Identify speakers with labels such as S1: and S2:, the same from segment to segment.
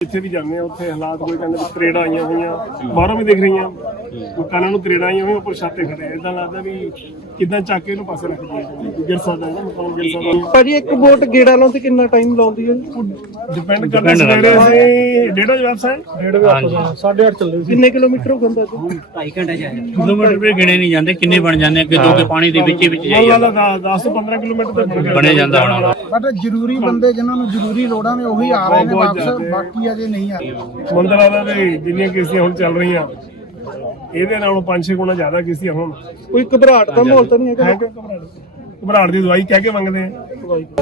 S1: ਜਿੱਥੇ ਵੀ ਜਾਂਦੇ ਆ ਉੱਥੇ ਹਾਲਾਤ ਕੋਈ ਕਹਿੰਦੇ ਵੀ ਤਰੇੜਾਂ ਆਈਆਂ ਹੋਈਆਂ। ਬਾਹਰੋਂ ਵੀ ਦਿਖ ਰਹੀਆਂ। ਮਕਾਨਾਂ ਨੂੰ ਤਰੇੜਾਂ ਆਈਆਂ ਹੋਈਆਂ ਉੱਪਰ ਛਾਤੇ ਖੜੇ ਇਦਾਂ ਲੱਗਦਾ ਵੀ ਕਿਦਾਂ ਚੱਕ ਕੇ ਇਹਨੂੰ ਪਾਸੇ ਰੱਖ ਦਈਏ। ਗਿਰ ਸਕਦਾ ਹੈ ਨਾ ਮਕਾਨ ਗਿਰ ਸਕਦਾ
S2: ਭਾਜੀ ਇੱਕ ਵੋਟ ਗੇੜਾ ਲਾਉਣ ਤੇ ਕਿੰਨਾ ਟਾਈਮ ਲਾਉਂਦੀ ਹੈ?
S1: ਡਿਪੈਂਡ ਕਰਦਾ ਸਵੇਰੇ ਅਸੀਂ ਡੇਢ ਵਜੇ ਵਾਪਸ ਆਏ। ਡੇਢ ਵਜੇ ਵਾਪਸ ਆਏ। 8:30 ਚੱਲੇ ਸੀ।
S2: ਕਿੰਨੇ ਕਿਲੋਮੀਟਰ ਹੋ ਗੰਦਾ ਜੀ
S3: ਕਿਲੋਮੀਟਰ ਵੀ ਗਿਣੇ ਨਹੀਂ ਜਾਂਦੇ ਕਿੰਨੇ ਬਣ ਜਾਂਦੇ ਅੱਗੇ ਦੋ ਕੇ ਪਾਣੀ ਦੇ ਵਿੱਚ ਹੀ ਵਿੱਚ ਜਾਈ
S1: ਵਾਲਾ 10 ਤੋਂ 15 ਕਿਲੋਮੀਟਰ ਤੇ ਬਣ
S3: ਜਾਂਦਾ ਹੋਣਾ।
S4: ਬਟ ਜ਼ਰੂਰੀ ਬੰਦੇ ਜਿਨ੍ਹਾਂ ਨੂੰ ਜ਼ਰੂਰੀ ਲੋੜਾਂ ਨੇ ਉਹੀ ਆ ਰਹੇ ਨੇ ਵਾਪਸ।
S1: ਜ਼ਿਆਦੇ।
S4: ਬਾਕੀ ਅਜੇ ਨਹੀਂ ਆ। ਰਹੇ
S1: ਮੰਦਰਾਂ ਦਾ ਤੇ ਜਿੰਨੀਆਂ ਕਿਸ਼ਤੀਆਂ ਹੁਣ ਚੱਲ ਰਹੀਆਂ ਇਹਦੇ ਨਾਲੋਂ 5-6 ਗੁਣਾ ਜ਼ਿਆਦਾ ਕਿਸ਼ਤੀਆਂ ਹੁਣ।
S2: ਕੋਈ ਘਬਰਾਹਟ ਦਾ ਮਾਹੌਲ ਤਾਂ ਨਹੀਂ ਹੈਗਾ?
S1: ਹੈ ਕਿ ਘਬਰਾਹਟ। ਘਬਰਾਹਟ ਦੀ ਦਵਾਈ ਕਹਿ ਕੇ ਮੰਗਦੇ ਆ?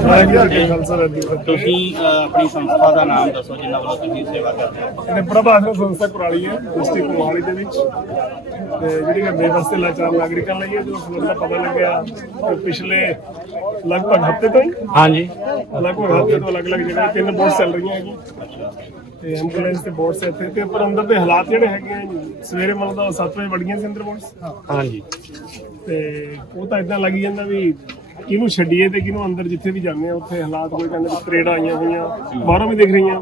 S1: ਵਾਹਿਗੁਰੂ ਜੀ ਕਾ ਖਾਲਸਾ ਵਾਹਿਗੁਰੂ ਜੀ ਕੀ ਫਤਿਹ।
S3: ਤੁਸੀਂ ਅਹ, ਆਪਣੀ ਸੰਸਥਾ ਦਾ ਨਾਮ ਦੱਸੋ ਜਿੰਨਾ ਵੱਲੋਂ ਤੁਸੀਂ ਸੇਵਾ ਕਰਦੇ ਹੋ।
S1: ਇਹਨੇ ਪ੍ਰਭਾਸ਼ਣ ਸੰਸਥਾ ਕੁਰਾਲੀ ਹੈ ਡਿਸਟ੍ਰਿਕਟ ਮੋਹਾਲੀ ਦੇ ਵਿੱਚ। ਤੇ ਜਿਹੜੀ ਕਿ ਬੇਵਸਤੇ ਲਾਚਾਰ ਨਾਗਰਿਕਾਂ ਲਈ ਹੈ ਜਦੋਂ ਸਾਨੂੰ ਦਾ ਪਤਾ ਲੱਗਿਆ ਕਿ ਪਿਛਲੇ ਲਗਭਗ ਹਫ਼ਤੇ ਤੋਂ ਹੀ?
S3: ਹਾਂਜੀ।
S1: ਲਗਭਗ ਹਫ਼ਤੇ ਤੋਂ ਅਲੱਗ-ਅਲੱਗ ਜਗ੍ਹਾ ਤਿੰਨ ਬੋਟ ਚੱਲ ਰਹੀਆਂ ਹੈਗੀਆਂ। ਤੇ ਐਂਬੂਲੈਂਸ ਤੇ ਬੋਟਸ ਇੱਥੇ ਤੇ ਪਰ ਅੰਦਰ ਦੇ ਹਾਲਾਤ ਜਿਹੜੇ ਹੈਗੇ ਆ ਜੀ, ਸਵੇਰੇ ਮਤਲਬ ਦਾ 7 ਵਜੇ ਵੜੀਆਂ ਸੀ ਅੰਦਰ ਬੋਟਸ
S3: ਹਾਂਜੀ।
S1: ਤੇ ਉਹ ਤਾਂ ਇਦਾਂ ਲੱਗੀ ਜਾਂਦਾ ਵੀ ਕਿਹਨੂੰ ਛੱਡੀਏ ਤੇ ਕਿਹਨੂੰ ਅੰਦਰ ਜਿੱਥੇ ਵੀ ਜਾਂਦੇ ਆ ਉੱਥੇ ਹਾਲਾਤ ਕੋਈ ਕਹਿੰਦੇ ਤਰੇੜਾਂ ਆਈਆਂ ਹੋਈਆਂ ਬਾਹਰੋਂ ਵੀ ਦਿਖ ਰਹੀਆਂ।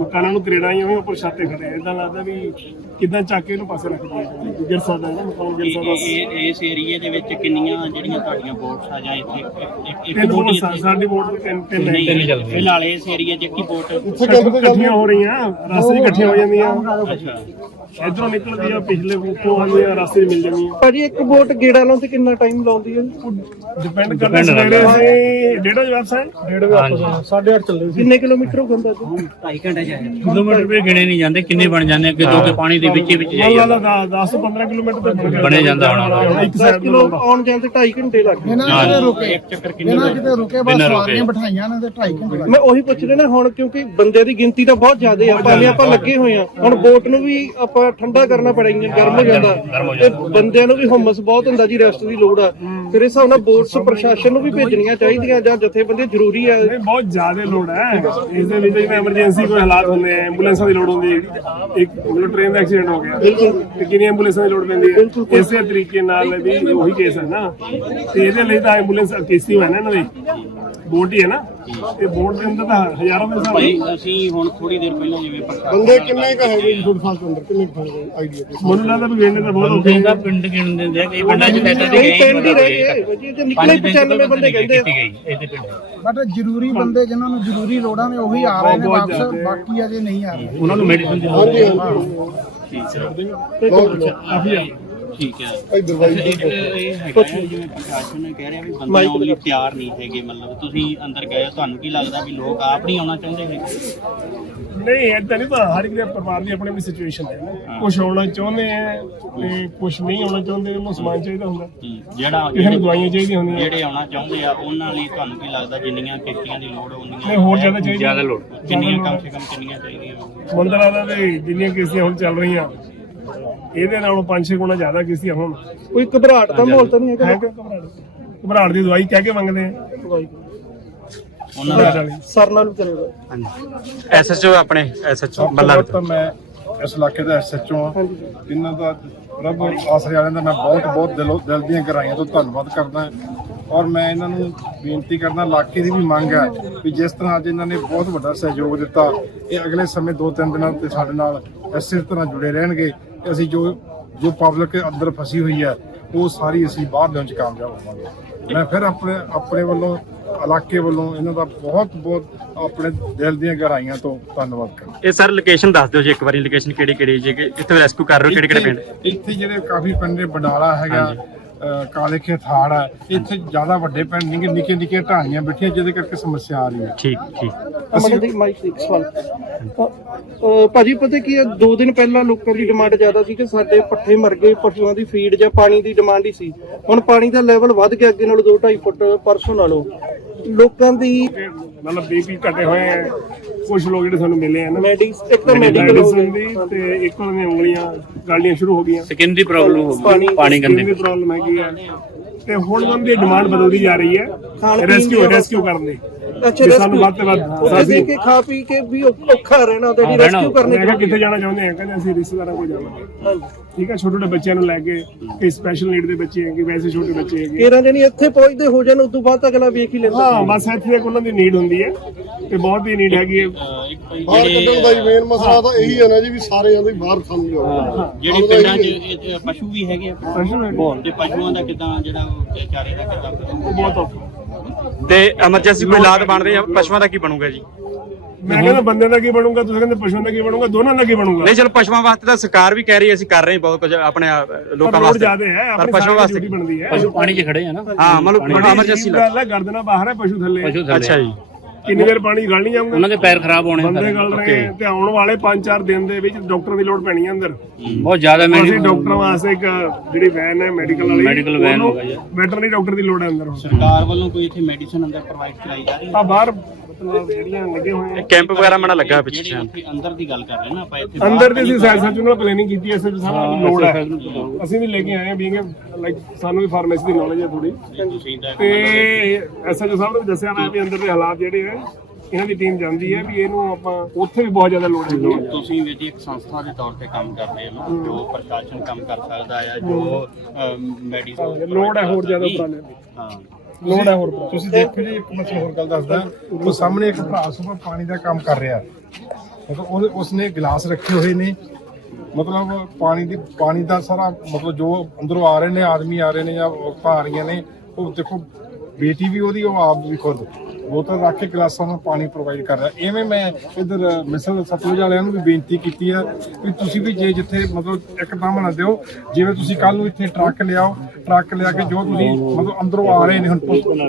S1: ਮਕਾਨਾਂ ਨੂੰ ਤਰੇੜਾਂ ਆਈਆਂ ਹੋਈਆਂ ਉੱਪਰ ਛਾਤੇ ਖੜੇ ਇਦਾਂ ਲੱਗਦਾ ਵੀ ਕਿਦਾਂ ਚੱਕ ਕੇ ਇਹਨੂੰ ਪਾਸੇ ਰੱਖ ਦਈਏ। ਗਿਰ ਸਕਦਾ ਹੈ ਨਾ ਮਕਾਨ ਗਿਰ ਸਕਦਾ
S3: ਇਹ ਇਸ ਏਰੀਏ ਦੇ ਵਿੱਚ ਕਿੰਨੀਆਂ ਜਿਹੜੀਆਂ ਤੁਹਾਡੀਆਂ ਬੋਟਸ ਆ ਜਾਂ ਇੱਥੇ ਇੱਕ- ਇੱਕ
S1: ਤਿੰਨ
S3: ਬੋਟ
S1: ਬੋਟ ਸਾਡੀ ਬੋਟ ਤੇ ਤਿੰਨ ਤਿੰਨ ਹੈ।
S3: ਫਿਲਹਾਲ ਇਸ ਏਰੀਏ 'ਚ ਇੱਕ ਹੀ ਬੋਟ
S1: ਇਕੱਠੀਆਂ ਹੋ ਰਹੀਆਂ ਰਸਤੇ ਇਕੱਠੀਆਂ ਹੋ ਜਾਂਦੀਆਂ।
S3: ਅੱਛਾ।
S1: ਇਧਰੋਂ ਨਿਕਲਦੀ ਆ ਪਿਛਲੇ ਉੱਤੋਂ ਆਉਂਦੀਆਂ ਰਸਤੇ 'ਚ ਮਿਲ ਜਾਂਦੀਆਂ।
S2: ਭਾਜੀ ਇੱਕ ਵੋਟ ਗੇੜਾ ਲਾਉਣ ਤੇ ਕਿੰਨਾ ਟਾਈਮ ਲਾਉਂਦੀ ਹੈ?
S1: ਡਿਪੈਂਡ ਕਰਦਾ ਸਵੇਰੇ ਅਸੀਂ ਡੇਢ ਵਜੇ ਵਾਪਸ ਆਏ ਡੇਢ ਵਜੇ ਵਾਪਸ ਆਏ। 8:30 ਚੱਲੇ ਸੀ।
S2: ਕਿੰਨੇ ਕਿਲੋਮੀਟਰ ਹੋ ਗੰਦਾ ਜੀ
S3: ਕਿਲੋਮੀਟਰ ਵੀ ਗਿਣੇ ਨਹੀਂ ਜਾਂਦੇ ਕਿੰਨੇ ਬਣ ਜਾਂਦੇ ਅੱਗੇ ਦੋ ਕੇ ਪਾਣੀ ਦੇ ਵਿੱਚ ਹੀ ਵਿੱਚ ਜਾਈ
S1: ਵਾਲਾ 10 ਤੋਂ 15 ਕਿਲੋਮੀਟਰ ਤੇ ਬਣ
S3: ਜਾਂਦਾ। ਹੋਣਾ।
S1: ਇੱਕ
S2: 10
S1: ਸਾਈਡ
S2: ਕਿਲੋ ਆਉਣ ਜਾਣ ਤੇ 2.5 ਘੰਟੇ ਲੱਗ ਗਏ।
S4: ਇਹਨਾਂ ਕਿਤੇ ਰੁਕੇ
S3: ਇੱਕ ਚੱਕਰ ਕਿੰਨੇ
S4: ਇਹਨਾਂ ਕਿਤੇ ਰੁਕੇ ਬਸ। ਸਵਾਰੀਆਂ ਬਿਠਾਈਆਂ ਨੇ ਤੇ 2.5 ਘੰਟੇ
S2: ਮੈਂ ਉਹੀ ਪੁੱਛ ਰਿਹਾ ਨਾ ਹੁਣ ਕਿਉਂਕਿ ਬੰਦੇ ਦੀ ਗਿਣਤੀ ਤਾਂ ਬਹੁਤ ਜ਼ਿਆਦਾ ਆ ਭਾਵੇਂ ਆਪਾਂ ਲੱਗੇ ਹੋਏ ਆ। ਹੁਣ ਬੋਟ ਨੂੰ ਵੀ ਆਪਾਂ ਠੰਡਾ ਕਰਨਾ ਪੜਾ ਇੰਜਨ ਗਰਮ ਹੋ ਜਾਂਦਾ। ਤੇ ਬੰਦਿਆਂ ਨੂੰ ਵੀ ਹਮਸ ਬਹੁਤ ਹੁੰਦਾ ਜੀ ਰੈਸਟ ਦੀ ਲੋੜ ਆ। ਫਿਰ ਇਸ ਹਿਸਾਬ ਨਾਲ ਬੋਟਸ ਪ੍ਰਸ਼ਾਸਨ ਨੂੰ ਵੀ ਭੇਜਣੀਆਂ ਚਾਹੀਦੀਆਂ ਜਾਂ ਜਥੇਬੰਦੀ ਜ਼ਰੂਰੀ ਆ।
S1: ਨਹੀਂ ਬਹੁਤ ਜ਼ਿਆਦਾ ਲੋੜ ਹੈ। ਇਸ ਦੇ ਵਿੱਚ ਜਿਵੇਂ ਐਮਰਜੈਂਸੀ ਕੋਈ ਹਾਲਾਤ ਹੁੰਦੇ ਆ ਐਂਬੂਲੈਂਸਾਂ ਦੀ ਲੋੜ ਹੁੰਦੀ ਹੈ। ਇੱਕ ਮਤਲਬ ਟ੍ਰੇਨ ਦਾ ਐਕਸੀਡੈਂਟ ਹੋ ਗਿਆ। ਤੇ ਕਿੰਨੀ ਐਂਬੂਲੈਂਸਾਂ ਦੀ ਲੋੜ ਪੈਂਦੀ ਹੈ? ਇਸੇ ਤਰੀਕੇ ਨਾਲ ਵੀ ਉਹੀ ਕੇਸ ਹੈ ਨਾ। ਤੇ ਇਹਦੇ ਲਈ ਤਾਂ ਐਂਬੂਲੈਂਸ ਕੇਸੀ ਨਾ ਇਹਨਾਂ ਦੀ। ਬੋਟ ਹੀ ਹੈ ਨਾ? ਤੇ ਬੋਟ ਦੇ ਅੰਦਰ ਤਾਂ ਹਜ਼ਾਰਾਂ ਦੇ ਹਿਸਾਬ
S3: ਭਾਈ ਅਸੀਂ ਹੁਣ ਥੋੜੀ ਦੇਰ ਪਹਿਲਾਂ ਜਿਵੇਂ ਪ੍ਰਸ਼ਾਸਨ
S1: ਬੰਦੇ ਕਿੰਨੇ ਕ ਹੈਗੇ ਜੀ ਤੁਹਾਡੇ ਸਾਲ ਅੰਦਰ? ਕਿੰਨੇ ਕ ਆਈਡੀਆ ਮੈਨੂੰ ਲੱਗਦਾ ਵੀ ਵੇਣੇ ਤਾਂ ਬਹੁਤ ਔਖੇ
S3: ਦਾ ਪਿੰਡ ਗਿਣ ਦਿੰਦੇ ਆ ਕਈ ਪਿੰਡਾਂ 'ਚ ਲੈਟਰ ਦੇ ਗਏ
S2: ਪਿੰਡ ਹੀ ਰਹਿ ਗਏ। ਜੀ ਨਿਕਲੇ 95 ਬੰਦੇ ਕਹਿੰਦੇ
S3: ਇਹਦੇ ਪਿੰਡ
S4: ਬਟ ਜ਼ਰੂਰੀ ਬੰਦੇ ਜਿਨ੍ਹਾਂ ਨੂੰ ਜ਼ਰੂਰੀ ਲੋੜਾਂ ਨੇ ਉਹੀ ਆ ਰਹੇ ਨੇ ਵਾਪਸ ਬਾਕੀ ਅਜੇ ਨਹੀਂ ਆ ਰਹੇ।
S3: ਉਹਨਾਂ ਨੂੰ ਮੈਡੀਸਨ ਦੀ ਲੋੜ ਠੀਕ ਹੈ।
S1: ਕਾਫੀ ਆ।
S3: ਠੀਕ ਹੈ। ਇੱਕ ਇਹ ਹੈਗਾ ਹੈ ਜਿਵੇਂ ਪ੍ਰਸ਼ਾਸਨ ਨੇ ਕਹਿ ਰਿਹਾ ਵੀ ਬੰਦੇ ਆਉਣ ਲਈ ਤਿਆਰ ਨਹੀਂ ਹੈਗੇ ਮਤਲਬ ਤੁਸੀਂ ਅੰਦਰ ਗਏ ਹੋ, ਤੁਹਾਨੂੰ ਕੀ ਲੱਗਦਾ ਵੀ ਲੋਕ ਆਪ ਨਹੀਂ ਆਉਣਾ ਚਾਹੁੰਦੇ ਹੈਗੇ?
S1: ਨਹੀਂ ਏਦਾਂ ਨਹੀਂ ਤਾਂ ਹਰ ਇੱਕ ਦੇ ਪਰਿਵਾਰ ਦੀ ਆਪਣੀ ਆਪਣੀ ਸਿਚੁਏਸ਼ਨ ਹੈ ਨਾ। ਕੁਝ ਆਉਣਾ ਚਾਹੁੰਦੇ ਆ ਤੇ ਕੁਝ ਨਹੀਂ ਆਉਣਾ ਚਾਹੁੰਦੇ ਉਹਨੂੰ ਸਮਾਨ ਚਾਹੀਦਾ ਹੁੰਦਾ।
S3: ਹੂੰ, ਜਿਹੜਾ
S1: ਕਿਸੇ ਨੂੰ ਦਵਾਈਆਂ ਚਾਹੀਦੀਆਂ ਹੁੰਦੀਆਂ।
S3: ਜਿਹੜੇ ਆਉਣਾ ਚਾਹੁੰਦੇ ਆ ਉਹਨਾਂ ਲਈ ਤੁਹਾਨੂੰ ਕੀ ਲੱਗਦਾ ਜਿੰਨੀਆਂ ਕਿਸ਼ਤੀਆਂ ਦੀ ਲੋੜ
S1: ਨਹੀਂ
S3: ਉਹਨੀਆਂ
S1: ਹੋਰ ਜ਼ਿਆਦਾ ਚਾਹੀਦੀਆਂ।
S3: ਜ਼ਿਆਦਾ ਲੋੜ। ਕਿੰਨੀਆਂ ਕਮ ਸੇ ਕਮ ਕਿੰਨੀਆਂ ਚਾਹੀਦੀਆਂ?
S1: ਮੰਦਰਾਂ ਦਾ ਤੇ ਜਿੰਨੀਆਂ ਕਿਸ਼ਤੀਆਂ ਹੁਣ ਚੱਲ ਰਹੀਆਂ ਇਹਦੇ ਨਾਲੋਂ 5-6 ਗੁਣਾ ਜ਼ਿਆਦਾ ਕਿਸ਼ਤੀਆਂ ਹੁਣ।
S2: ਕੋਈ ਘਬਰਾਹਟ ਦਾ ਮਾਹੌਲ ਤਾਂ ਨਹੀਂ
S1: ਹੈ
S2: ਹੈਗਾ।
S1: ਕਿ ਘਬਰਾਹਟ ਘਬਰਾਹਟ ਦੀ ਦਵਾਈ ਕਹਿ ਕੇ ਮੰਗਦੇ ਆ।
S3: ਉਹਨਾਂ ਦਾ
S2: ਸਰ ਨਾਲ ਕਰੇਗਾ
S5: ਐਸਐਚਓ ਆਪਣੇ ਐਸਐਚਓ ਬੱਲਾ
S6: ਤਾਂ ਮੈਂ ਇਸ ਇਲਾਕੇ ਦਾ ਐਸਐਚਓ ਆ ਇਹਨਾਂ ਦਾ ਰੱਬ ਆਸਰੇ ਵਾਲਿਆਂ ਦਾ ਮੈਂ ਬਹੁਤ ਬਹੁਤ ਦਿਲੋਂ ਦਿਲ ਦੀਆਂ ਗਹਿਰਾਈਆਂ ਤੋਂ ਧੰਨਵਾਦ ਕਰਦਾ ਹਾਂ। ਔਰ ਮੈਂ ਇਹਨਾਂ ਨੂੰ ਬੇਨਤੀ ਕਰਦਾ ਇਲਾਕੇ ਦੀ ਵੀ ਮੰਗ ਹੈ ਵੀ ਜਿਸ ਤਰ੍ਹਾਂ ਅੱਜ ਇਹਨਾਂ ਨੇ ਬਹੁਤ ਵੱਡਾ ਸਹਿਯੋਗ ਦਿੱਤਾ ਇਹ ਅਗਲੇ ਸਮੇਂ ਦੋ ਤਿੰਨ ਦਿਨਾਂ ਤੇ ਸਾਡੇ ਨਾਲ ਇਸੇ ਤਰ੍ਹਾਂ ਜੁੜੇ ਰਹਿਣਗੇ। ਤੇ ਅਸੀਂ ਜੋ ਜੋ ਪਬਲਿਕ ਅੰਦਰ ਫਸੀ ਹੋਈ ਹੈ ਉਹ ਸਾਰੀ ਅਸੀਂ ਬਾਹਰ ਲਿਆਉਣ ਚ ਕਾਮਯਾਬ ਹੋਵਾਂਗੇ। ਮੈਂ ਫਿਰ ਆਪਣੇ ਆਪਣੇ ਵੱਲੋਂ ਇਲਾਕੇ ਵੱਲੋਂ ਇਹਨਾਂ ਦਾ ਬਹੁਤ ਬਹੁਤ ਆਪਣੇ ਦਿਲ ਦੀਆਂ ਗਹਿਰਾਈਆਂ ਤੋਂ ਧੰਨਵਾਦ ਕਰਦਾ
S5: ਇਹ ਸਰ ਲੋਕੇਸ਼ਨ ਦੱਸ ਦਿਓ ਜੀ ਇੱਕ ਵਾਰੀ ਲੋਕੇਸ਼ਨ ਕਿਹੜੀ ਕਿਹੜੀ ਜੀ ਇੱਥੇ ਰੈਸਕਿਊ ਕਰ ਰਹੇ ਹੋ ਕਿਹੜੇ ਕਿਹੜੇ ਪਿੰਡ?
S6: ਇੱਥੇ- ਜਿਹੜੇ ਕਾਫੀ ਪਿੰਡ ਨੇ ਬਡਾਲਾ ਹੈਗਾ ਕਾਲੇ ਖੇ ਥਾੜ ਹੈ ਇੱਥੇ ਜ਼ਿਆਦਾ ਵੱਡੇ ਪਿੰਡ ਨਹੀਂ ਨਿੱਕੇ ਨਿੱਕੇ ਢਾਣੀਆਂ ਬੈਠੀਆਂ ਜਿਹਦੇ ਕਰਕੇ ਸਮੱਸਿਆ ਆ ਰਹੀ ਹੈ।
S5: ਠੀਕ ਠੀਕ।
S2: ਅਮਨ ਜੀ ਮਾਈਕ ਇੱਕ ਸਵਾਲ। ਅ, ਅ, ਭਾਜੀ ਪਤਾ ਕੀ ਹੈ ਦੋ ਦਿਨ ਪਹਿਲਾਂ ਲੋਕਾਂ ਦੀ ਡਿਮਾਂਡ ਜ਼ਿਆਦਾ ਸੀ ਕਿ ਸਾਡੇ ਪੱਠੇ ਮਰ ਗਏ ਪਸ਼ੂਆਂ ਦੀ ਫੀਡ ਜਾਂ ਪਾਣੀ ਦੀ ਡਿਮਾਂਡ ਹੀ ਸੀ। ਹੁਣ ਪਾਣੀ ਦਾ ਲੈਵਲ ਵੱਧ ਗਿਆ ਅੱਗੇ ਨਾਲੋਂ 2.5 ਫੁੱਟ ਪਰਸੋਂ ਨਾਲੋਂ। ਲੋਕਾਂ ਦੀ
S1: ਮਤਲਬ ਬੀਪੀ ਘਟੇ ਹੋਏ ਆ। ਕੁਝ ਲੋਕ ਜਿਹੜੇ ਸਾਨੂੰ ਮਿਲੇ ਆ ਨਾ।
S2: ਮੈਡੀਸ ਇੱਕ ਤਾਂ ਮੈਡੀਕਲ ਹੋ
S1: ਦੀ ਤੇ ਇੱਕ ਉਹਨਾਂ ਦੀਆਂ ਉਂਗਲੀਆਂ ਗਾਲੀਆਂ ਸ਼ੁਰੂ ਹੋ ਗਈਆਂ।
S3: ਸਕਿਨ ਦੀ ਪ੍ਰੋਬਲਮ ਹੋ
S2: ਪਾਣੀ
S3: ਗਈ ਪਾਣੀ ਗੰਦੇ।
S1: ਦੀ ਪ੍ਰੋਬਲਮ ਹੈਗੀ ਆ। ਤੇ ਹੁਣ ਉਹਨਾਂ ਦੀ ਡਿਮਾਂਡ ਬਦਲਦੀ ਜਾ ਰਹੀ ਹੈ। ਰੈਸਕਿਊ ਰੈਸਕਿਊ ਕਰਨ ਦੀ।
S2: ਅੱਛਾ
S1: ਸਾਨੂੰ ਵੱਧ ਤੋਂ ਵੱਧ ਸਾਡੀ
S2: ਕਿ ਖਾ ਪੀ ਕੇ ਵੀ ਔਖਾ ਰਹਿਣਾ ਤੇ
S3: ਹਾਂ,
S2: ਰੈਸਕਿਊ। ਕਰਨੇ
S1: ਕਿੱਥੇ ਜਾਣਾ ਚਾਹੁੰਦੇ ਆ? ਕਹਿੰਦੇ ਅਸੀਂ ਰਿਸ਼ਤੇਦਾਰਾਂ ਕੋਲ ਜਾਣਾ
S2: ਹਾਂਜੀ।
S1: ਠੀਕ ਹੈ ਛੋਟੇ ਛੋਟੇ ਬੱਚਿਆਂ ਨੂੰ ਲੈ ਕੇ ਕਈ ਸਪੈਸ਼ਲ ਨੀਡ ਦੇ ਬੱਚੇ ਹੈਗੇ ਵੈਸੇ ਛੋਟੇ ਬੱਚੇ ਹੈਗੇ।
S2: ਕੇਰਾਂ ਜਣੀ ਇੱਥੇ ਪਹੁੰਚਦੇ ਹੋ ਜਾਣ ਉਸ ਤੋਂ ਬਾਅਦ ਤਾਂ ਅਗਲਾ ਵੇਖ ਹੀ ਲੈਂਦਾ।
S1: ਹਾਂ ਬਸ ਇੱਥੇ ਇੱਕ ਉਹਨਾਂ ਦੀ ਨੀਡ ਹੁੰਦੀ ਹੈ ਤੇ ਬਹੁਤ ਹੀ ਨੀਡ ਹੈਗੀ ਹੈ।
S7: ਬਾਹਰ ਕੱਢਣ ਦਾ ਹੀ ਮੇਨ ਮਸਲਾ ਤਾਂ ਇਹੀ ਹੈ ਨਾ ਜੀ ਵੀ ਸਾਰੇ ਆਂਦੇ ਬਾਹਰ ਸਾਨੂੰ ਜਾਓ।
S3: ਜਿਹੜੇ ਪਿੰਡਾਂ 'ਚ ਇਹ- ਪਸ਼ੂ ਵੀ ਹੈਗੇ
S1: ਹੈਗੇ।
S3: ਤੇ ਪਸ਼ੂਆਂ ਦਾ ਕਿਦਾਂ ਜਿਹੜਾ ਚਾਰੇ ਦਾ ਕਿਦਾਂ?
S1: ਬਹੁਤ ਔਖਾ।
S5: ਤੇ ਐਮਰਜੈਂਸੀ ਕੋਈ ਹਾਲਾਤ ਬਣ ਰਹੇ ਆ ਪਸ਼ੂਆਂ ਦਾ ਕੀ ਬਣੂਗਾ ਜੀ?
S1: ਮੈਂ ਕਹਿੰਦਾ ਬੰਦਿਆਂ ਦਾ ਕੀ ਬਣੂਗਾ ਤੁਸੀਂ ਕਹਿੰਦੇ ਪਸ਼ੂਆਂ ਦਾ ਕੀ ਬਣੂਗਾ ਦੋਨਾਂ ਦਾ ਕੀ ਬਣੂਗਾ?
S5: ਨਹੀਂ ਚਲੋ ਪਸ਼ੂਆਂ ਵਾਸਤੇ ਤਾਂ ਸਰਕਾਰ ਵੀ ਕਹਿ ਰਹੀ ਹੈ ਅਸੀਂ ਕਰ ਰਹੇ ਹਾਂ ਬਹੁਤ ਕੁਝ ਆਪਣੇ ਆਪ, ਲੋਕਾਂ
S1: ਲੋੜ
S5: ਵਾਸਤੇ।
S1: ਜ਼ਿਆਦਾ ਹੈ
S5: ਪਰ
S1: ਆਪਣੀ
S5: ਪਸ਼ੂਆਂ ਵਾਸਤੇ
S1: ਬਣਦੀ ਹੈ।
S8: ਪਸ਼ੂ ਪਾਣੀ 'ਚ ਖੜੇ ਆ ਨਾ।
S5: ਹਾਂ ਮਤਲਬ ਐਮਰਜੈਂਸੀ ਲੱਗ
S1: ਗੱਲ ਹੈ ਗਰਦਨਾ ਬਾਹਰ ਹੈ ਪਸ਼ੂ ਥੱਲੇ।
S8: ਪਸ਼ੂ ਥੱਲੇ।
S5: ਅੱਛਾ ਜੀ।
S1: ਕਿੰਨੀ ਦੇਰ ਪਾਣੀ ਗਲ ਨਹੀਂ ਜਾਊਗਾ
S8: ਉਹਨਾਂ ਦੇ ਪੈਰ ਖਰਾਬ ਹੋਣੇ ਆ
S1: ਬੰਦੇ
S8: ਸਾਰੇ।
S1: ਗਲ ਰਹੇ ਹੈ ਤੇ ਆਉਣ ਵਾਲੇ 5-4 ਦਿਨ ਦੇ ਵਿੱਚ ਡਾਕਟਰ ਦੀ ਲੋੜ ਪੈਣੀ ਹੈ ਅੰਦਰ।
S8: ਬਹੁਤ ਜ਼ਿਆਦਾ
S1: ਅਸੀਂ
S8: ਮਹਿੰਗੀ
S1: ਡਾਕਟਰਾਂ ਵਾਸਤੇ ਇੱਕ ਜਿਹੜੀ ਵੈਨ ਹੈ ਮੈਡੀਕਲ ਵਾਲੀ
S8: Medical van ਹੋ ਗਈ ਹੈ।
S1: ਵੈਟਰਨਰੀ ਡਾਕਟਰ ਦੀ ਲੋੜ ਹੈ ਅੰਦਰ ਹੁਣ।
S3: ਸਰਕਾਰ ਵੱਲੋਂ ਕੋਈ ਇੱਥੇ ਮੈਡੀਸਨ ਅੰਦਰ ਪ੍ਰੋਵਾਈਡ ਕਰਾਈ ਜਾ ਰਹੀ ਹੈ?
S1: ਆ ਬਾਹਰ ਮਤਲਬ ਜਿਹੜੀਆਂ ਲੱਗੇ ਹੋਏ ਆ।
S5: ਕੈਂਪ ਵਗੈਰਾ ਮਣਾ ਲੱਗਾ ਪਿੱਛੇ।
S3: ਜਿਹੜੇ ਉੱਥੇ ਅੰਦਰ ਦੀ ਗੱਲ ਕਰ ਰਹੇ ਨਾ ਆਪਾਂ ਇੱਥੇ
S1: ਅੰਦਰ ਦੀ ਅਸੀਂ ਸਾਇੰਸ ਸੱਚ ਨਾਲ ਪਲੈਨਿੰਗ ਕੀਤੀ ਐ ਐਸੇ ਸਾਰਾ ਲੋੜ ਹੈ। ਅਸੀਂ ਵੀ ਲੈ ਕੇ ਆਏ ਆ ਬੀਂਗ ਲਾਈਕ ਸਾਨੂੰ ਵੀ ਫਾਰਮੇਸੀ ਦੀ ਨੌਲੇਜ ਹੈ ਥੋੜੀ
S3: ਤੁਸੀਂ ਤਾਂ
S1: ਤੇ ਐਸਐਚਓ ਸਾਹਿਬ ਨੇ ਵੀ ਦੱਸਿਆ ਮੈਂ ਵੀ ਅੰਦਰ ਦੇ ਹਾਲਾਤ ਜਿਹੜੇ ਹੈ ਇਹਨਾਂ ਦੀ ਟੀਮ ਜਾਂਦੀ ਹੈ ਵੀ ਇਹਨੂੰ ਆਪਾਂ ਉੱਥੇ ਵੀ ਬਹੁਤ ਜ਼ਿਆਦਾ ਲੋੜ ਹੈ।
S3: ਤੁਸੀਂ ਵੀ ਜੀ ਇੱਕ ਸੰਸਥਾ ਦੇ ਤੌਰ ਤੇ ਕੰਮ ਕਰ ਰਹੇ ਹੋ ਨਾ, ਜੋ ਪ੍ਰਸ਼ਾਸਨ ਕੰਮ ਕਰ ਸਕਦਾ ਹੈ ਜੋ ਮੈਡੀਸਨ
S1: ਲੋੜ ਹੈ ਹੋਰ ਜ਼ਿਆਦਾ ਉਪਰਾਲੇ ਦੀ।
S3: ਹਾਂ।
S1: ਲੋੜ ਹੈ ਹੋਰ
S6: ਤੁਸੀਂ ਦੇਖੋ ਜੀ ਇੱਕ ਮੈਂ ਤੁਹਾਨੂੰ ਹੋਰ ਗੱਲ ਦੱਸਦਾ। ਉਹ ਸਾਹਮਣੇ ਇੱਕ ਭਰਾ ਸੁਪਰ ਪਾਣੀ ਦਾ ਕੰਮ ਕਰ ਰਿਹਾ। ਮਤਲਬ ਉਹਨੇ ਉਸਨੇ ਗਲਾਸ ਰੱਖੇ ਹੋਏ ਨੇ। ਮਤਲਬ ਪਾਣੀ ਦੀ ਪਾਣੀ ਦਾ ਸਾਰਾ ਮਤਲਬ ਜੋ ਅੰਦਰੋਂ ਆ ਰਹੇ ਨੇ ਆਦਮੀ ਆ ਰਹੇ ਨੇ ਜਾਂ ਆ ਰਹੀਆਂ ਨੇ ਉਹ ਦੇਖੋ ਬੇਟੀ ਵੀ ਉਹਦੀ ਉਹ ਆਪ ਵੀ ਖੁਦ। ਬੋਤਲ ਰੱਖ ਕੇ ਗਲਾਸਾਂ ਨਾਲ ਪਾਣੀ ਪ੍ਰੋਵਾਈਡ ਕਰ ਰਿਹਾ। ਐਵੇਂ ਮੈਂ ਇਧਰ ਮਿਸਲ ਸਤਲੁਜ ਵਾਲਿਆਂ ਨੂੰ ਵੀ ਬੇਨਤੀ ਕੀਤੀ ਆ ਵੀ ਤੁਸੀਂ ਵੀ ਜੇ ਜਿੱਥੇ ਮਤਲਬ ਇੱਕਦਮ ਨਾ ਦਿਓ ਜਿਵੇਂ ਤੁਸੀਂ ਕੱਲ ਨੂੰ ਇੱਥੇ ਟਰੱਕ ਲਿਆਓ ਟਰੱਕ ਲਿਆ ਕੇ ਜੋ ਤੁਸੀਂ ਮਤਲਬ ਅੰਦਰੋਂ ਆ ਰਹੇ ਨੇ ਹੁਣ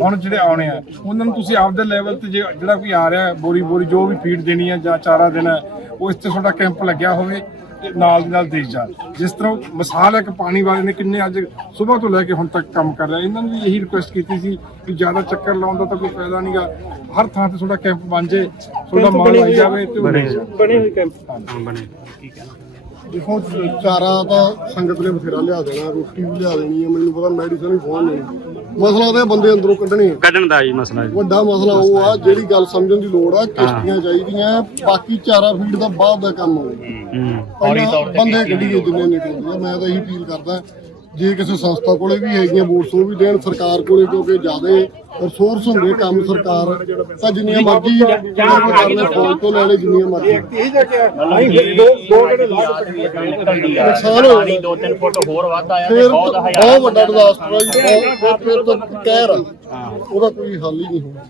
S6: ਹੁਣ ਜਿਹੜੇ ਆਉਣੇ ਆ ਉਹਨਾਂ ਨੂੰ ਤੁਸੀਂ ਆਪਦੇ ਲੈਵਲ ਤੇ ਜੇ ਜਿਹੜਾ ਕੋਈ ਆ ਰਿਹਾ ਹੈ, ਬੋਰੀ ਬੋਰੀ ਜੋ ਵੀ ਫੀਡ ਦੇਣੀ ਹੈ ਜਾਂ ਚਾਰਾ ਦੇਣਾ ਹੈ, ਉਹ ਇੱਥੇ ਤੁਹਾਡਾ ਕੈਂਪ ਲੱਗਿਆ ਹੋਵੇ ਤੇ ਨਾਲ ਦੀ ਨਾਲ ਦੇ ਜਾ। ਜਿਸ ਤਰ੍ਹਾਂ ਮਿਸਾਲ ਹੈ ਕਿ ਪਾਣੀ ਵਾਲੇ ਨੇ ਕਿੰਨੇ ਅੱਜ ਸਵੇਰ ਤੋਂ ਲੈ ਕੇ ਹੁਣ ਤੱਕ ਕੰਮ ਕਰ ਰਿਹਾ ਇਹਨਾਂ ਨੂੰ ਵੀ ਇਹੀ ਰਿਕੁਐਸਟ ਕੀਤੀ ਸੀ ਕਿ ਜ਼ਿਆਦਾ ਚੱਕਰ ਲਾਉਣ ਦਾ ਤਾਂ ਕੋਈ ਫਾਇਦਾ ਨਹੀਂਗਾ ਹਰ ਥਾਂ ਤੇ ਤੁਹਾਡਾ ਕੈਂਪ ਬਣ ਜੇ ਤੁਹਾਡਾ ਮਾਲ ਆਈ ਜਾਵੇ ਤੇ ਉਹ
S2: ਬਣੇ ਹੋਏ। ਕੈਂਪ
S5: ਬਣੇ
S7: ਦੇਖੋ ਚਾਰਾ ਤਾਂ ਸੰਗਤ ਨੇ ਬਥੇਰਾ ਲਿਆ ਦੇਣਾ ਰੋਟੀ ਵੀ ਲਿਆ ਦੇਣੀ ਹੈ ਮੈਨੂੰ ਪਤਾ ਮੈਡੀਸਨ ਵੀ ਫੋਨ ਨਹੀਂ ਮਸਲਾ ਤਾਂ ਇਹ ਬੰਦੇ ਅੰਦਰੋਂ ਕੱਢਣੇ ਆ।
S5: ਕੱਢਣ ਦਾ ਜੀ ਮਸਲਾ ਜੀ।
S7: ਵੱਡਾ ਮਸਲਾ ਉਹ ਆ ਜਿਹੜੀ ਗੱਲ ਸਮਝਣ ਦੀ ਲੋੜ ਆ ਕਿਸ਼ਤੀਆਂ ਚਾਹੀਦੀਆਂ ਬਾਕੀ ਚਾਰਾ ਫੀਡ ਦਾ ਬਾਅਦ ਦਾ ਕੰਮ ਹੋਵੇ
S5: ਹੂੰ।
S7: ਬੰਦੇ ਕੱਢੀਏ ਜਿੰਨੇ ਨਿਕਲਦੇ ਆ ਮੈਂ ਤਾਂ ਇਹੀ ਫੀਲ ਕਰਦਾ। ਜੇ ਕਿਸੇ ਸੰਸਥਾ ਕੋਲੇ ਵੀ ਹੈਗੀਆਂ ਵੋਟਸ ਉਹ ਵੀ ਦੇਣ ਸਰਕਾਰ ਕੋਲੇ ਕਿਉਂਕਿ ਜ਼ਿਆਦੇ ਰਿਸੋਰਸ ਹੁੰਦੇ ਕੰਮ ਸਰਕਾਰ ਤਾਂ ਜਿੰਨੀਆਂ ਮਰਜ਼ੀ ਸਰਕਾਰ ਨੇ ਫੌਜ ਤੋਂ ਲੈ ਲੈ ਜਿੰਨੀਆਂ ਮਰਜ਼ੀ। ਨੁਕਸਾਨ ਹੋ
S8: ਪਾਣੀ 2-3 ਫੁੱਟ ਹੋਰ ਵੱਧ ਆਇਆ
S7: ਫਿਰ ਬਹੁਤ ਵੱਡਾ ਡਿਜ਼ਾਸਟਰ ਆ ਜੀ ਬਹੁਤ- ਫਿਰ ਤਾਂ ਕਹਿਰ ਉਹਦਾ ਕੋਈ ਹੱਲ ਹੀ ਨਹੀਂ ਹੋਣਾ